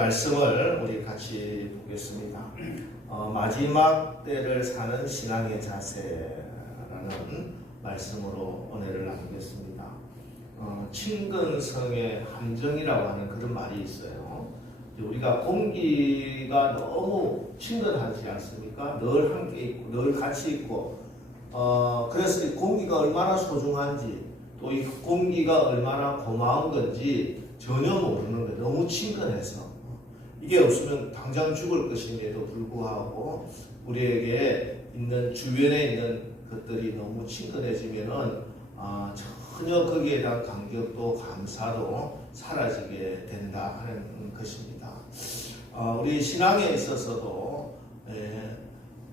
말씀을 우리 같이 보겠습니다. 마지막 때를 사는 신앙의 자세라는 말씀으로 은혜를 나누겠습니다. 친근성의 함정이라고 하는 그런 말이 있어요. 우리가 공기가 너무 친근하지 않습니까? 늘 함께 있고 늘 같이 있고 그래서 이 공기가 얼마나 소중한지 또 이 공기가 얼마나 고마운 건지 전혀 모르는 거예요. 너무 친근해서 이게 없으면 당장 죽을 것임에도 불구하고 우리에게 있는 주변에 있는 것들이 너무 친근해지면은 전혀 거기에 대한 감격도 감사도 사라지게 된다 하는 것입니다. 우리 신앙에 있어서도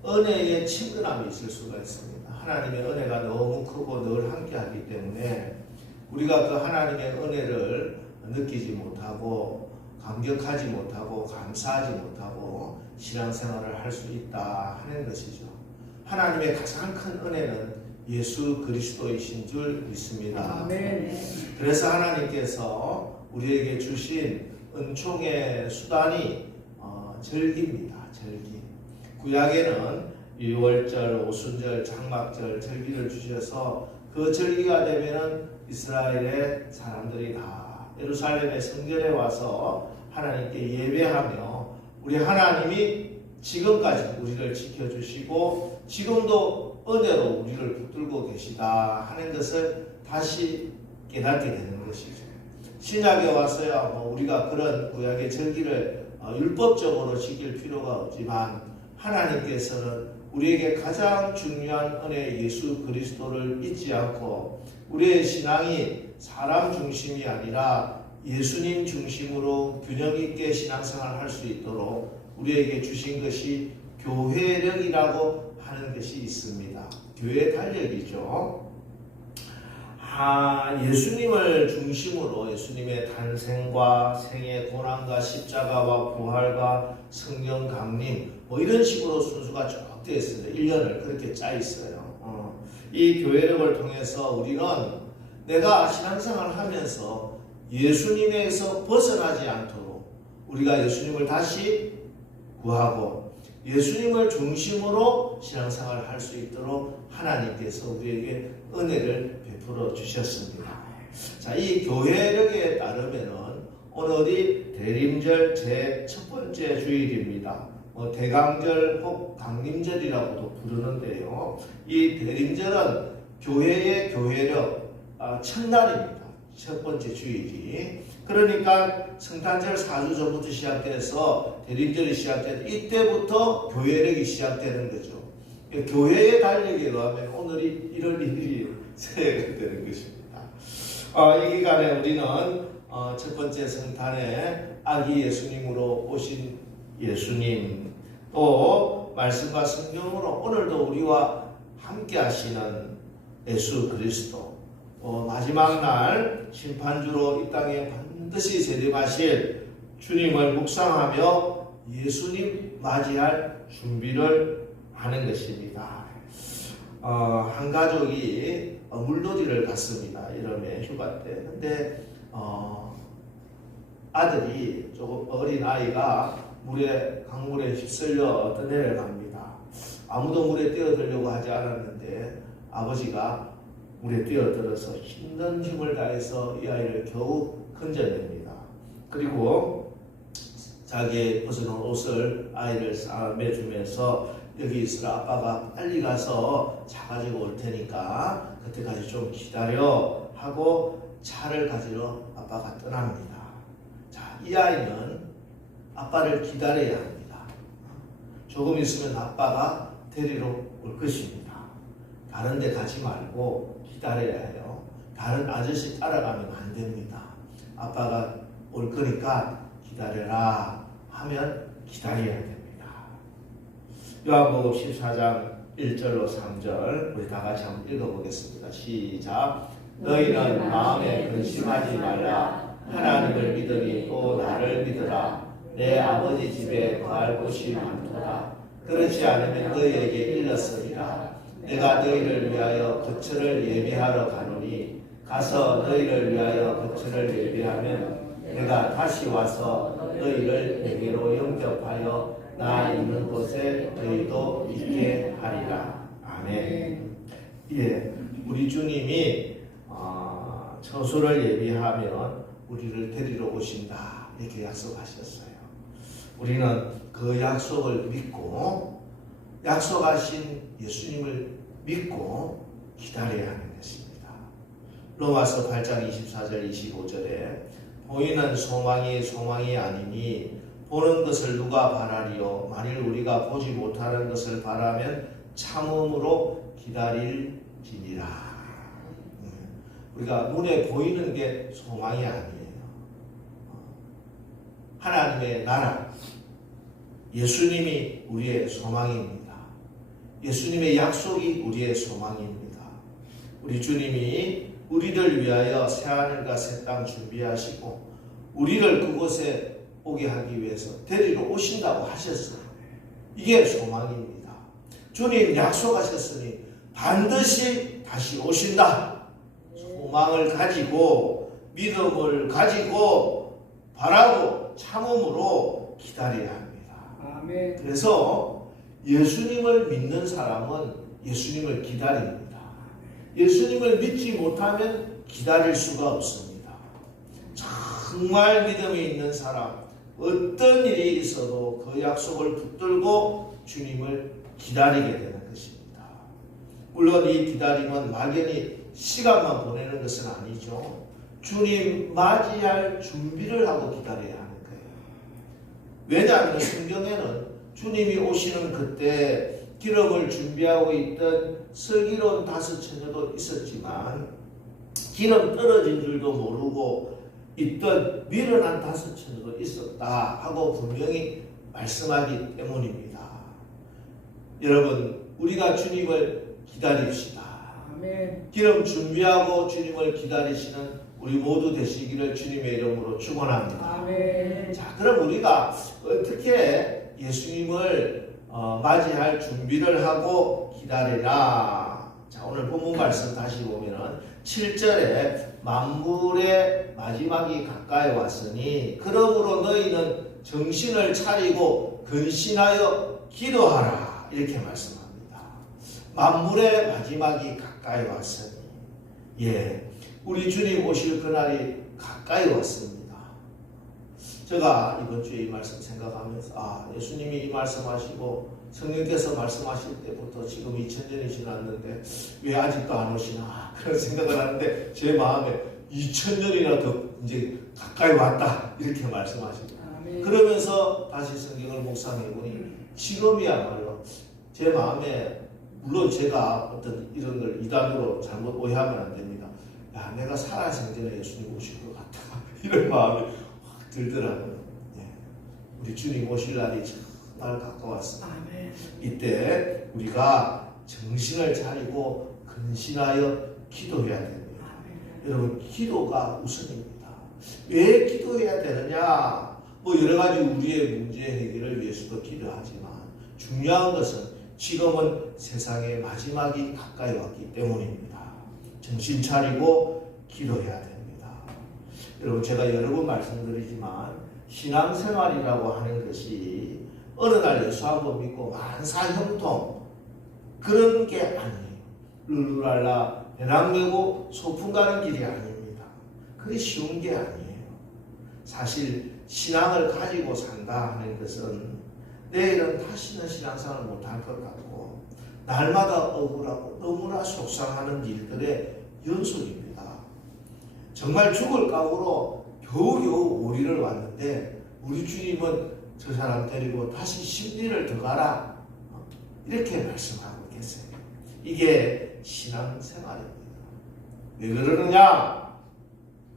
은혜의 친근함이 있을 수가 있습니다. 하나님의 은혜가 너무 크고 늘 함께하기 때문에 우리가 그 하나님의 은혜를 느끼지 못하고 감격하지 못하고 감사하지 못하고 신앙생활을 할 수 있다 하는 것이죠. 하나님의 가장 큰 은혜는 예수 그리스도이신 줄 믿습니다. 아멘. 그래서 하나님께서 우리에게 주신 은총의 수단이 절기입니다. 절기. 구약에는 유월절, 오순절, 장막절, 절기를 주셔서 그 절기가 되면은 이스라엘의 사람들이 다 예루살렘의 성전에 와서 하나님께 예배하며 우리 하나님이 지금까지 우리를 지켜주시고 지금도 은혜로 우리를 붙들고 계시다 하는 것을 다시 깨닫게 되는 것이죠. 신약에 와서야 우리가 그런 구약의 절기를 율법적으로 지킬 필요가 없지만 하나님께서는 우리에게 가장 중요한 은혜 예수 그리스도를 잊지 않고 우리의 신앙이 사람 중심이 아니라 예수님 중심으로 균형 있게 신앙생활을 할 수 있도록 우리에게 주신 것이 교회력이라고 하는 것이 있습니다. 교회 달력이죠. 예수님을 중심으로 예수님의 탄생과 생애, 고난과 십자가와 부활과 성령 강림 이런 식으로 순서가 쭉 되어 있습니다. 1년을 그렇게 짜 있어요. 이 교회력을 통해서 우리는 내가 신앙생활을 하면서 예수님에서 벗어나지 않도록 우리가 예수님을 다시 구하고 예수님을 중심으로 신앙생활을 할 수 있도록 하나님께서 우리에게 은혜를 베풀어 주셨습니다. 자, 이 교회력에 따르면은 오늘이 대림절 제 첫 번째 주일입니다. 대강절 혹 강림절이라고도 부르는데요. 이 대림절은 교회의 교회력 첫날입니다. 첫 번째 주일이. 그러니까 성탄절 4주 전부터 시작돼서 대림절이 시작돼서 이때부터 교회력이 시작되는 거죠. 교회의 달력에 의하면 오늘이 1월 1일이 새해가 되는 것입니다. 이 기간에 우리는 첫 번째 성탄에 아기 예수님으로 오신 예수님 또 말씀과 성경으로 오늘도 우리와 함께 하시는 예수 그리스도 마지막 날 심판주로 이 땅에 반드시 재림하실 주님을 묵상하며 예수님 맞이할 준비를 하는 것입니다. 한 가족이 물놀이를 갔습니다. 여름에 휴가 때. 근데 아들이 조금 어린 아이가 강물에 휩쓸려 떠내려갑니다. 아무도 물에 뛰어들려고 하지 않았는데 아버지가 물에 뛰어들어서 힘든 힘을 다해서 이 아이를 겨우 건져냅니다. 그리고 자기의 벗어놓은 옷을 아이를 싸매주면서 여기 있으라 아빠가 빨리 가서 차 가지고 올 테니까 그때까지 좀 기다려 하고 차를 가지러 아빠가 떠납니다. 자, 이 아이는 아빠를 기다려야 합니다. 조금 있으면 아빠가 데리러 올 것입니다. 다른 데 가지 말고 기다려야 해요. 다른 아저씨 따라가면 안 됩니다. 아빠가 올 거니까 기다려라 하면 기다려야 됩니다. 요한복음 14장 1절로 3절 우리 다 같이 한번 읽어보겠습니다. 시작. 너희는 마음에 근심하지 말라. 하나님을 믿으니 또 나를 믿으라. 내 아버지 집에 거할 곳이 많도다. 그렇지 않으면 너희에게 일렀으리라. 내가 너희를 위하여 거처를 예비하러 가노니 가서 너희를 위하여 거처를 예비하면 내가 다시 와서 너희를 내게로 영접하여 나 있는 곳에 너희도 있게 하리라. 아멘. 예, 우리 주님이 처소를 예비하면 우리를 데리러 오신다 이렇게 약속하셨어요. 우리는 그 약속을 믿고 약속하신 예수님을 믿고 기다려야 하는 것입니다. 로마서 8장 24절 25절에 보이는 소망이 아니니 보는 것을 누가 바라리요 만일 우리가 보지 못하는 것을 바라면 참음으로 기다릴지니라. 우리가 눈에 보이는 게 소망이 아니에요. 하나님의 나라, 예수님이 우리의 소망입니다. 예수님의 약속이 우리의 소망입니다. 우리 주님이 우리를 위하여 새하늘과 새 땅 준비하시고 우리를 그곳에 오게 하기 위해서 데리러 오신다고 하셨어요. 이게 소망입니다. 주님 약속하셨으니 반드시 다시 오신다. 소망을 가지고 믿음을 가지고 바라고 참음으로 기다려야 합니다. 아멘. 그래서 예수님을 믿는 사람은 예수님을 기다립니다. 예수님을 믿지 못하면 기다릴 수가 없습니다. 정말 믿음이 있는 사람, 어떤 일이 있어도 그 약속을 붙들고 주님을 기다리게 되는 것입니다. 물론 이 기다림은 막연히 시간만 보내는 것은 아니죠. 주님 맞이할 준비를 하고 기다려야 하는 거예요. 왜냐하면 성경에는 주님이 오시는 그때 기름을 준비하고 있던 슬기로운 5처녀도 있었지만 기름 떨어진 줄도 모르고 있던 미련한 5처녀도 있었다 하고 분명히 말씀하기 때문입니다. 여러분, 우리가 주님을 기다립시다. 아멘. 기름 준비하고 주님을 기다리시는 우리 모두 되시기를 주님의 이름으로 축원합니다. 아멘. 자, 그럼 우리가 어떻게 예수님을 맞이할 준비를 하고 기다리라. 자, 오늘 본문 말씀 다시 보면은 7절에 만물의 마지막이 가까이 왔으니 그러므로 너희는 정신을 차리고 근신하여 기도하라. 이렇게 말씀합니다. 만물의 마지막이 가까이 왔으니, 예, 우리 주님 오실 그날이 가까이 왔습니다. 제가 이번 주에 이 말씀 생각하면서 예수님이 이 말씀하시고 성령께서 말씀하실 때부터 지금 2000년이 지났는데 왜 아직도 안 오시나 그런 생각을 하는데 제 마음에 2000년이나 더 이제 가까이 왔다 이렇게 말씀하십니다. 아멘. 그러면서 다시 성경을 묵상해보니 지금이야말로 제 마음에, 물론 제가 어떤 이런 걸 이단으로 잘못 오해하면 안 됩니다. 야, 내가 살아생전에 예수님 오실 것 같다 이런 마음이 확 들더라고요. 예. 우리 주님 오실 날이 정말 가까웠습니다. 아멘. 이때 우리가 정신을 차리고 근신하여 기도해야 됩니다. 아멘. 여러분, 기도가 우선입니다. 왜 기도해야 되느냐? 뭐 여러 가지 우리의 문제 해결을 위해서도 기도하지만 중요한 것은 지금은 세상의 마지막이 가까이 왔기 때문입니다. 정신 차리고 기도해야 됩니다. 여러분, 제가 여러 번 말씀드리지만 신앙생활이라고 하는 것이 어느 날 예수 한번 믿고 만사형통 그런 게 아니에요. 룰루랄라 배낭 메고 소풍 가는 길이 아닙니다. 그리 쉬운 게 아니에요. 사실 신앙을 가지고 산다 하는 것은 내일은 다시는 신앙생활을 못할 것 같고 날마다 억울하고 너무나 속상하는 일들의 연속입니다. 정말 죽을 각오로 겨우겨우 오리를 왔는데 우리 주님은 저 사람 데리고 다시 10리를 더 가라 이렇게 말씀하고 계세요. 이게 신앙생활입니다. 왜 그러느냐?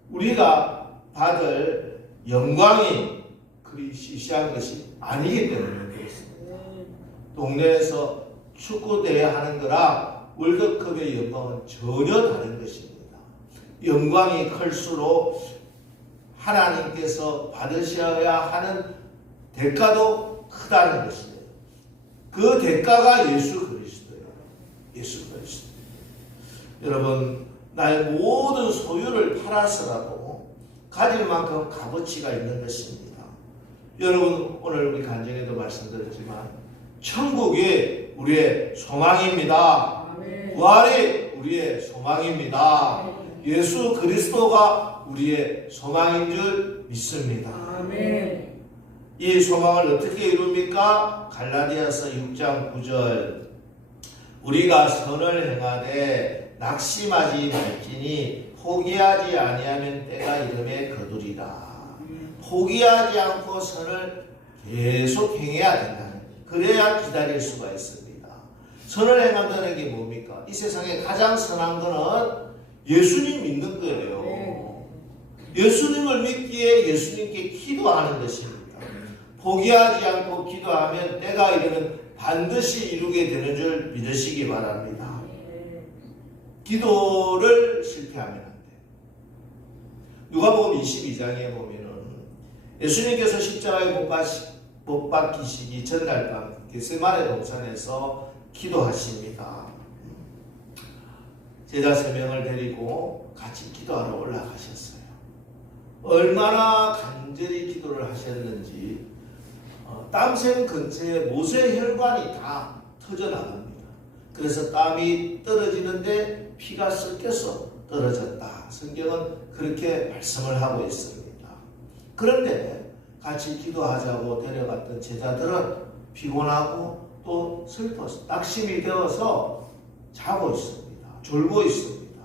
우리가 받을 영광이 그리 시시한 것이 아니기 때문에 그렇습니다. 동네에서 축구대회 하는 거랑 월드컵의 영광은 전혀 다른 것입니다. 영광이 클수록 하나님께서 받으셔야 하는 대가도 크다는 것이에요. 그 대가가 예수 그리스도예요. 예수 그리스도. 여러분, 나의 모든 소유를 팔아서라도 가질 만큼 값어치가 있는 것입니다. 여러분 오늘 우리 간증에도 말씀드렸지만 천국이 우리의 소망입니다. 아멘. 부활이 우리의 소망입니다. 예수 그리스도가 우리의 소망인 줄 믿습니다. 아멘. 이 소망을 어떻게 이룹니까? 갈라디아서 6장 9절 우리가 선을 행하되 낙심하지 말지니 포기하지 아니하면 때가 이름에 거두리라. 포기하지 않고 선을 계속 행해야 된다. 그래야 기다릴 수가 있습니다. 선을 행한다는 게 뭡니까? 이 세상에 가장 선한 거는 예수님 믿는 거예요. 예수님을 믿기에 예수님께 기도하는 것입니다. 포기하지 않고 기도하면 때가 이르면 반드시 이루게 되는 줄 믿으시기 바랍니다. 기도를 실패하면 안 돼요. 누가복음 22장에 보면은 예수님께서 십자가에 못 박히시기 전날 밤 겟세마네 동산에서 기도하십니다. 제자 3명을 데리고 같이 기도하러 올라가셨어요. 얼마나 간절히 기도를 하셨는지 땀샘 근처에 모세 혈관이 다 터져나갑니다. 그래서 땀이 떨어지는데 피가 섞여서 떨어졌다. 성경은 그렇게 말씀을 하고 있습니다. 그런데 같이 기도하자고 데려갔던 제자들은 피곤하고 또 슬퍼서 낙심이 되어서 자고 있습니다. 졸고 있습니다.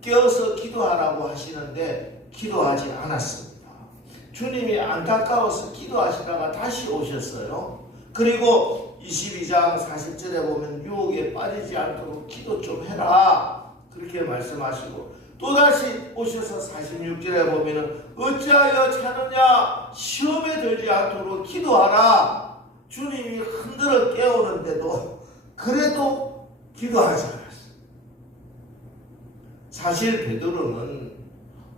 깨어서 기도하라고 하시는데 기도하지 않았습니다. 주님이 안타까워서 기도하시다가 다시 오셨어요. 그리고 22장 40절에 보면 유혹에 빠지지 않도록 기도 좀 해라. 그렇게 말씀하시고 또다시 오셔서 46절에 보면 어찌하여 자느냐 시험에 들지 않도록 기도하라. 주님이 흔들어 깨우는데도 그래도 기도하지 않았어요. 사실 베드로는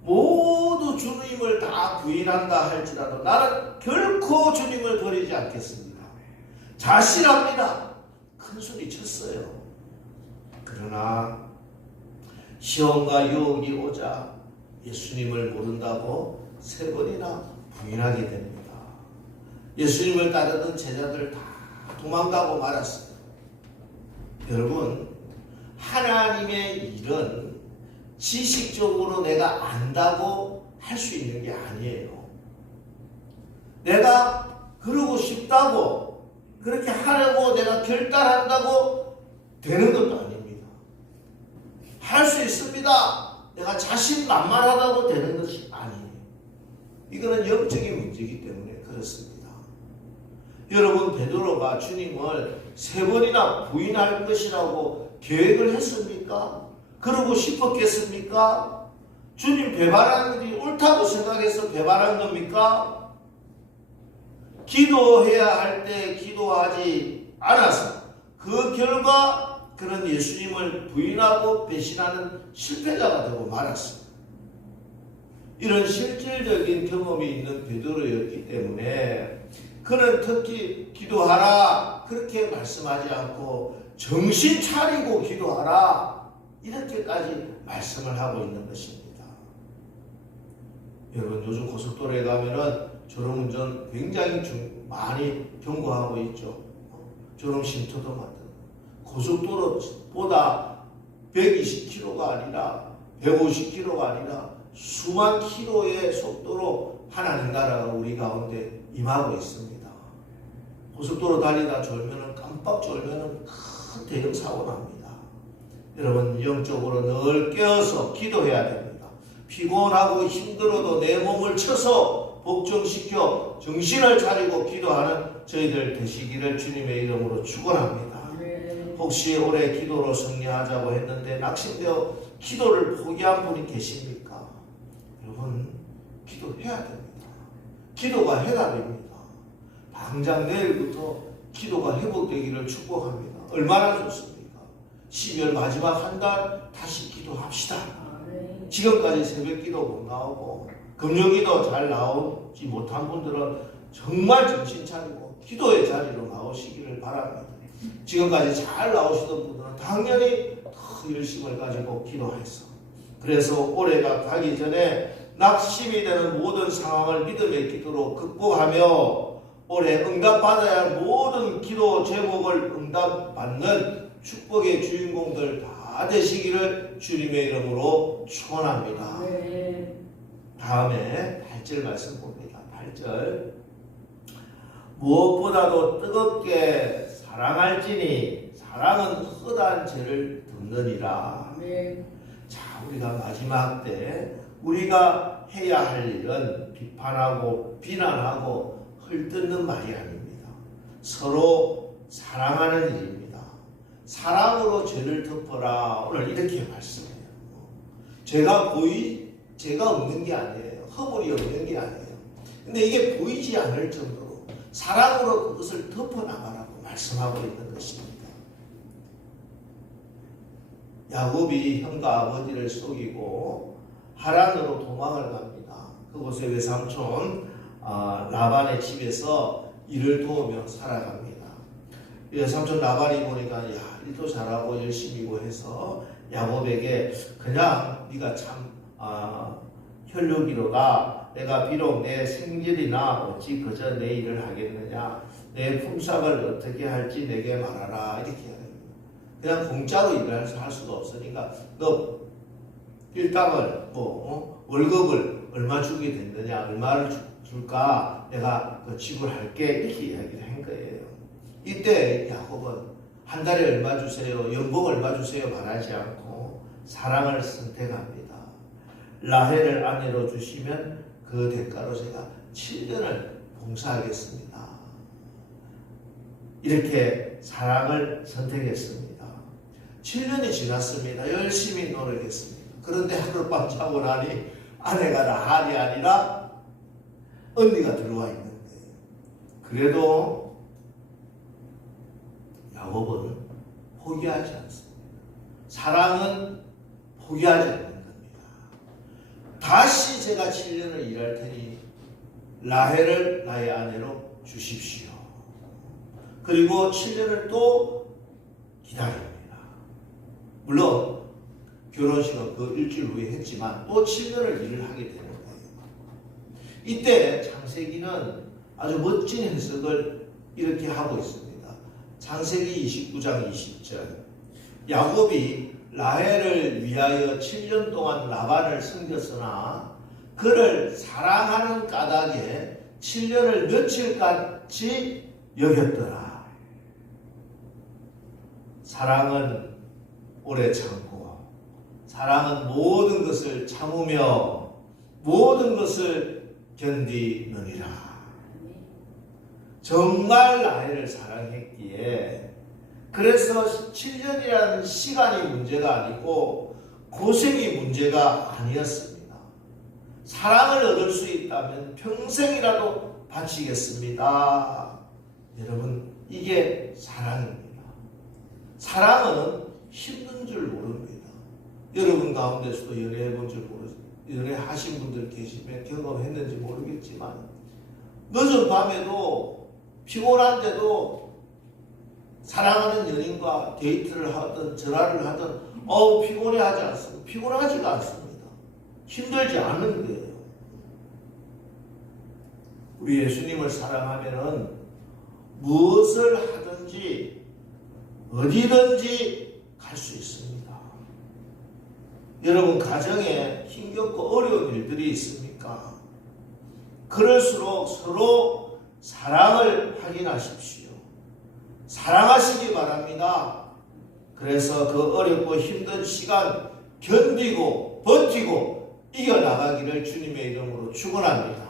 모두 주님을 다 부인한다 할지라도 나는 결코 주님을 버리지 않겠습니다. 자신합니다. 큰 소리 쳤어요. 그러나 시험과 유혹이 오자 예수님을 모른다고 3번이나 부인하게 됩니다. 예수님을 따르던 제자들 다 도망가고 말았어요. 여러분, 하나님의 일은 지식적으로 내가 안다고 할 수 있는 게 아니에요. 내가 그러고 싶다고 그렇게 하려고 내가 결단한다고 되는 것도 아닙니다. 할 수 있습니다. 내가 자신만만하다고 되는 것이 아니에요. 이거는 영적인 문제이기 때문에 그렇습니다. 여러분, 베드로가 주님을 3번이나 부인할 것이라고 계획을 했습니까? 그러고 싶었겠습니까? 주님 배반하는 일이 옳다고 생각해서 배반한 겁니까? 기도해야 할 때 기도하지 않아서 그 결과 그런 예수님을 부인하고 배신하는 실패자가 되고 말았습니다. 이런 실질적인 경험이 있는 베드로였기 때문에 그는 특히 기도하라 그렇게 말씀하지 않고 정신 차리고 기도하라 이렇게까지 말씀을 하고 있는 것입니다. 여러분, 요즘 고속도로에 가면은 졸음운전 굉장히 많이 경고하고 있죠. 졸음 쉼터도 만들고 고속도로보다 120km가 아니라 150km가 아니라 수만 킬로의 속도로 하나님 나라가 우리 가운데 임하고 있습니다. 고속도로 달리다 졸면은 깜빡 졸면은 큰 대형 사고 납니다. 여러분, 영적으로 늘 깨어서 기도해야 됩니다. 피곤하고 힘들어도 내 몸을 쳐서 복종시켜 정신을 차리고 기도하는 저희들 되시기를 주님의 이름으로 축원합니다. 혹시 올해 기도로 승리하자고 했는데 낙심되어 기도를 포기한 분이 계십니까? 여러분, 기도해야 됩니다. 기도가 해답입니다. 당장 내일부터 기도가 회복되기를 축복합니다. 얼마나 좋습니까? 12월 마지막 한 달 다시 기도합시다. 지금까지 새벽기도 못 나오고 금요기도 잘 나오지 못한 분들은 정말 정신 차리고 기도의 자리로 나오시기를 바랍니다. 지금까지 잘 나오시던 분들은 당연히 더 열심을 가지고 기도해서 그래서 올해가 가기 전에 낙심이 되는 모든 상황을 믿음의 기도로 극복하며 올해 응답받아야 할 모든 기도 제목을 응답받는 축복의 주인공들 다 되시기를 주님의 이름으로 축원합니다. 아멘. 다음에 8절 말씀 봅니다. 8절 무엇보다도 뜨겁게 사랑할지니 사랑은 헛한 죄를 덮느니라. 아멘. 자, 우리가 마지막 때 우리가 해야 할 일은 비판하고 비난하고 헐뜯는 말이 아닙니다. 서로 사랑하는 일입니다. 사랑으로 죄를 덮어라. 오늘 이렇게 말씀해요. 죄가 없는 게 아니에요. 허물이 없는 게 아니에요. 근데 이게 보이지 않을 정도로 사랑으로 그것을 덮어나가라고 말씀하고 있는 것입니다. 야곱이 형과 아버지를 속이고 하란으로 도망을 갑니다. 그곳에 외삼촌 라반의 집에서 일을 도우며 살아갑니다. 외삼촌 라반이 보니까 야, 일도 잘하고 열심히고 해서 야곱에게 그냥 네가 참 혈육이로다. 내가 비록 내 생질이나 어찌 그저 내 일을 하겠느냐. 내 품삯을 어떻게 할지 내게 말하라. 이렇게 해요. 그냥 공짜로 일을 할 수도 없으니까 너 일당을 월급을 얼마 주게 됐느냐, 얼마를 줄까 내가 지불할게 이렇게 이야기를 한 거예요. 이때 야곱은 한 달에 얼마 주세요, 연봉 얼마 주세요 말하지 않고 사랑을 선택합니다. 라헬을 아내로 주시면 그 대가로 제가 7년을 봉사하겠습니다. 이렇게 사랑을 선택했습니다. 7년이 지났습니다. 열심히 노력했습니다. 그런데 하룻밤 자고 나니 아내가 라헬이 아니라 언니가 들어와 있는 거예요. 그래도 야곱은 포기하지 않습니다. 사랑은 포기하지 않는 겁니다. 다시 제가 7년을 일할 테니 라헬을 나의 아내로 주십시오. 그리고 7년을 또 기다립니다. 물론 결혼식은 그 일주일 후에 했지만 또 7년을 일을 하게 되는 거예요. 이때 창세기는 아주 멋진 해석을 이렇게 하고 있습니다. 창세기 29장 20절 야곱이 라헬을 위하여 7년 동안 라반을 섬겼으나 그를 사랑하는 까닭에 7년을 며칠같이 여겼더라. 사랑은 오래 참고 사랑은 모든 것을 참으며 모든 것을 견디느니라. 정말 라헬을 사랑했기에 그래서 7년이라는 시간이 문제가 아니고 고생이 문제가 아니었습니다. 사랑을 얻을 수 있다면 평생이라도 바치겠습니다. 여러분, 이게 사랑입니다. 사랑은 힘든 줄 모릅니다. 여러분 가운데서도 연애해본 줄 연애하신 분들 계시면 경험했는지 모르겠지만 늦은 밤에도 피곤한데도 사랑하는 연인과 데이트를 하든 전화를 하든 피곤해하지 않습니다. 피곤하지가 않습니다. 힘들지 않은 거예요. 우리 예수님을 사랑하면은 무엇을 하든지 어디든지 갈 수 있습니다. 여러분 가정에 힘겹고 어려운 일들이 있습니까? 그럴수록 서로 사랑을 확인하십시오. 사랑하시기 바랍니다. 그래서 그 어렵고 힘든 시간 견디고 버티고 이겨나가기를 주님의 이름으로 축원합니다.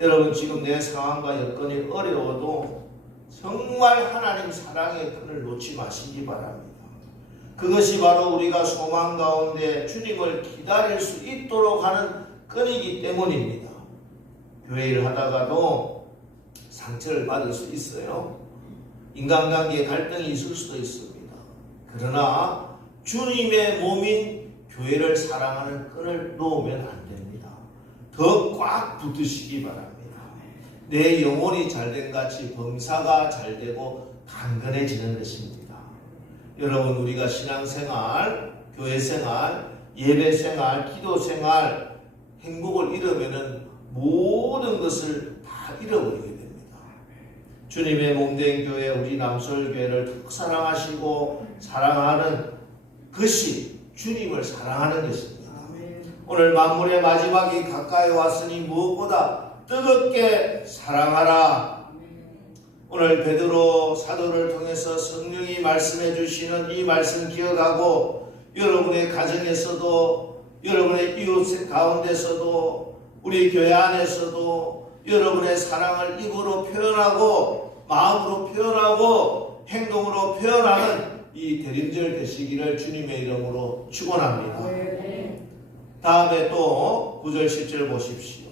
여러분 지금 내 상황과 여건이 어려워도 정말 하나님 사랑의 끈을 놓지 마시기 바랍니다. 그것이 바로 우리가 소망 가운데 주님을 기다릴 수 있도록 하는 끈이기 때문입니다. 교회 일 하다가도 상처를 받을 수 있어요. 인간관계에 갈등이 있을 수도 있습니다. 그러나 주님의 몸인 교회를 사랑하는 끈을 놓으면 안 됩니다. 더 꽉 붙으시기 바랍니다. 내 영혼이 잘된 같이 범사가 잘되고 강건해지는 것입니다. 여러분 우리가 신앙생활, 교회생활, 예배생활, 기도생활 행복을 잃으면은 모든 것을 다 잃어버리게 됩니다. 주님의 몸된 교회, 우리 남서울교회를 더 사랑하시고 사랑하는 것이 주님을 사랑하는 것입니다. 아멘. 오늘 만물의 마지막이 가까이 왔으니 무엇보다 뜨겁게 사랑하라. 오늘 베드로 사도를 통해서 성령이 말씀해 주시는 이 말씀 기억하고 여러분의 가정에서도 여러분의 이웃 가운데서도 우리 교회 안에서도 여러분의 사랑을 입으로 표현하고 마음으로 표현하고 행동으로 표현하는 이 대림절 되시기를 주님의 이름으로 축원합니다. 다음에 또 9절 10절 보십시오.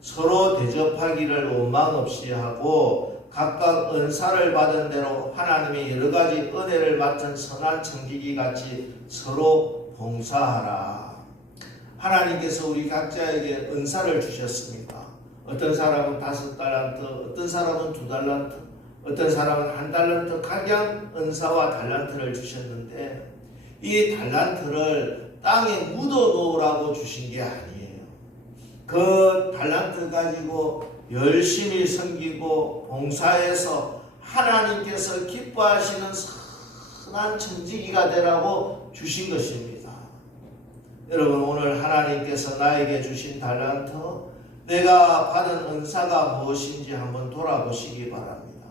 서로 대접하기를 원망 없이 하고 각각 은사를 받은 대로 하나님의 여러 가지 은혜를 맡은 선한 청지기 같이 서로 봉사하라. 하나님께서 우리 각자에게 은사를 주셨습니다. 어떤 사람은 5달란트, 어떤 사람은 2달란트, 어떤 사람은 1달란트 각양 은사와 달란트를 주셨는데 이 달란트를 땅에 묻어 놓으라고 주신 게 아니에요. 그 달란트 가지고 열심히 섬기고 봉사해서 하나님께서 기뻐하시는 선한 청지기가 되라고 주신 것입니다. 여러분, 오늘 하나님께서 나에게 주신 달란트, 내가 받은 은사가 무엇인지 한번 돌아보시기 바랍니다.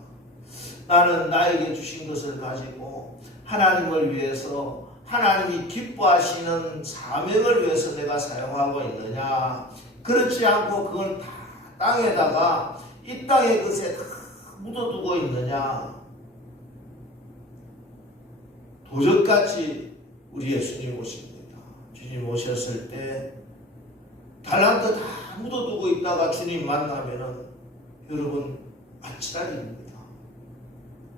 나는 나에게 주신 것을 가지고 하나님을 위해서, 하나님이 기뻐하시는 사명을 위해서 내가 사용하고 있느냐, 그렇지 않고 그걸 다 땅에다가 이 땅의 것에 다 묻어두고 있느냐. 도적같이 우리 예수님 오십니다. 주님 오셨을 때 달란트 다 묻어두고 있다가 주님 만나면은 여러분 아찔하입니다.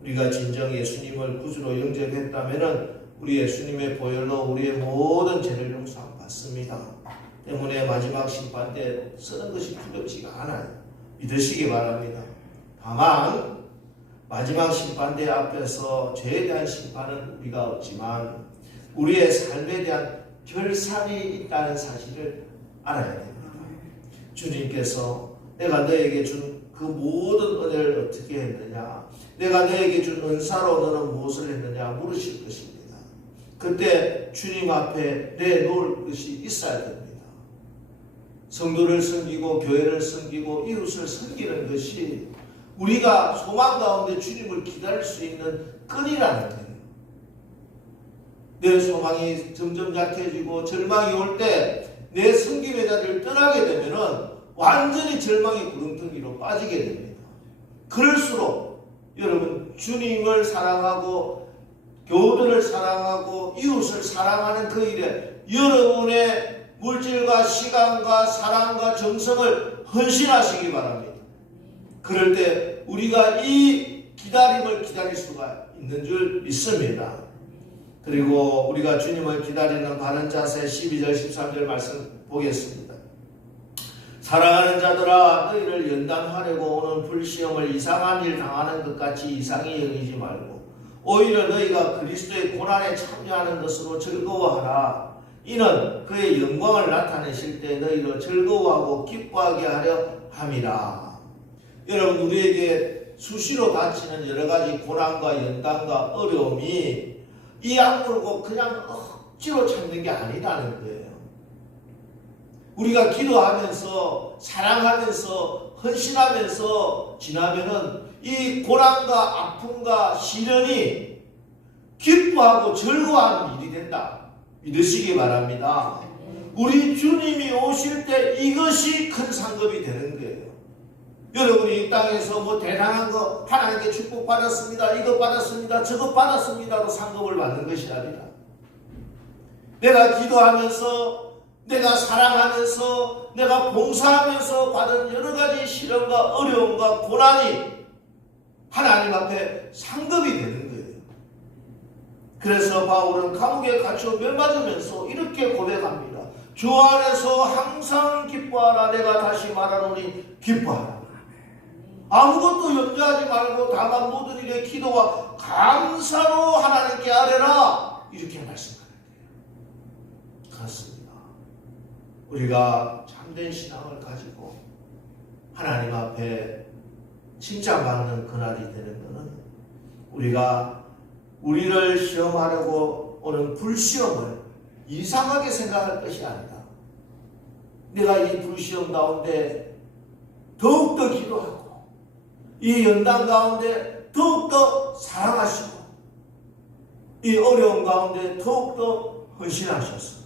우리가 진정 예수님을 구주로 영접했다면은 우리 예수님의 보혈로 우리의 모든 죄를 용서받습니다. 때문에 마지막 심판 때 쓰는 것이 두렵지가 않아요. 믿으시기 바랍니다. 다만 마지막 심판대 앞에서 죄에 대한 심판은 우리가 없지만 우리의 삶에 대한 결산이 있다는 사실을 알아야 됩니다. 주님께서 내가 너에게 준 그 모든 은혜를 어떻게 했느냐, 내가 너에게 준 은사로 너는 무엇을 했느냐 물으실 것입니다. 그때 주님 앞에 내놓을 것이 있어야 됩니다. 성도를 섬기고 교회를 섬기고 이웃을 섬기는 것이 우리가 소망 가운데 주님을 기다릴 수 있는 끈이라는 거예요. 내 소망이 점점 약해지고 절망이 올 때 내 섬김의 자리를 떠나게 되면은 완전히 절망의 구렁텅이로 빠지게 됩니다. 그럴수록 여러분 주님을 사랑하고 교우들을 사랑하고 이웃을 사랑하는 그 일에 여러분의 물질과 시간과 사랑과 정성을 헌신하시기 바랍니다. 그럴 때 우리가 이 기다림을 기다릴 수가 있는 줄 믿습니다. 그리고 우리가 주님을 기다리는 바른 자세 12절 13절 말씀 보겠습니다. 사랑하는 자들아, 너희를 연단하려고 오는 불시험을 이상한 일 당하는 것 같이 이상히 여기지 말고 오히려 너희가 그리스도의 고난에 참여하는 것으로 즐거워하라. 이는 그의 영광을 나타내실 때 너희로 즐거워하고 기뻐하게 하려 함이라. 여러분, 우리에게 수시로 닥치는 여러 가지 고난과 연단과 어려움이 이 악물고 그냥 억지로 참는 게 아니라는 거예요. 우리가 기도하면서 사랑하면서 헌신하면서 지나면은 이 고난과 아픔과 시련이 기뻐하고 즐거워하는 일이 된다. 믿으시기 바랍니다. 우리 주님이 오실 때 이것이 큰 상급이 되는 거예요. 여러분이 이 땅에서 뭐 대단한 거 하나님께 축복받았습니다, 이것 받았습니다, 저것 받았습니다로 상급을 받는 것이 아니라 내가 기도하면서 내가 사랑하면서 내가 봉사하면서 받은 여러 가지 시련과 어려움과 고난이 하나님 앞에 상급이 되는 거예요. 그래서 바울은 감옥에 갇혀 멸맞으면서 이렇게 고백합니다. 주 안에서 항상 기뻐하라. 내가 다시 말하노니 기뻐하라. 아무것도 염려하지 말고 다만 모든 일에 기도와 감사로 하나님께 아뢰라. 이렇게 말씀하는 거예요. 그렇습니다. 우리가 참 참된 신앙을 가지고 하나님 앞에 칭찬받는 그날이 되는 것은 우리가 우리를 시험하려고 오는 불시험을 이상하게 생각할 것이 아니다. 내가 이 불시험 가운데 더욱더 기도하고 이 연단 가운데 더욱더 사랑하시고 이 어려움 가운데 더욱더 헌신하셔서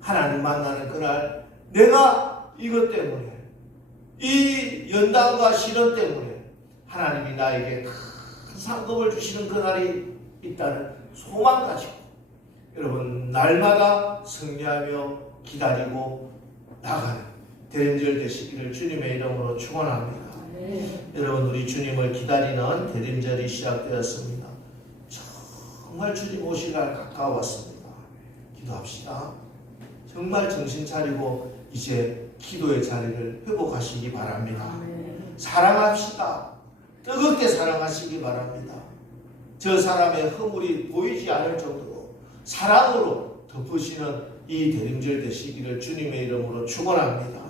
하나님 만나는 그날 내가 이것 때문에 이 연단과 시련 때문에 하나님이 나에게 큰 상급을 주시는 그날이 있다는 소망 가지고 여러분 날마다 승리하며 기다리고 나가는 대림절 되시기를 주님의 이름으로 축원합니다. 여러분 우리 주님을 기다리는 대림절이 시작되었습니다. 정말 주님 오실 날 가까웠습니다. 기도합시다. 정말 정신 차리고 이제 기도의 자리를 회복하시기 바랍니다. 사랑합시다. 뜨겁게 사랑하시기 바랍니다. 저 사람의 허물이 보이지 않을 정도로 사랑으로 덮으시는 이 대림절 되시기를 주님의 이름으로 축원합니다.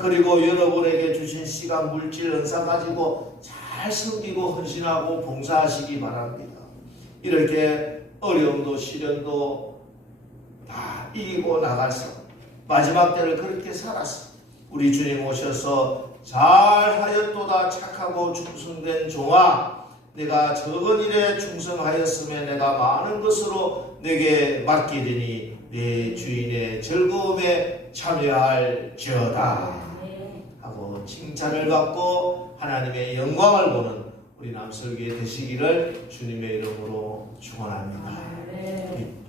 그리고 여러분에게 주신 시간, 물질, 은사 가지고 잘 섬기고 헌신하고 봉사하시기 바랍니다. 이렇게 어려움도 시련도 다 이기고 나가서 마지막 때를 그렇게 살았어. 우리 주님 오셔서 잘하였도다 착하고 충성된 종아, 내가 적은 일에 충성하였으면 내가 많은 것으로 내게 맡기리니 내 주인의 즐거움에 참여할지어다 하고 칭찬을 받고 하나님의 영광을 보는 우리 남설교회 되시기를 주님의 이름으로 축원합니다.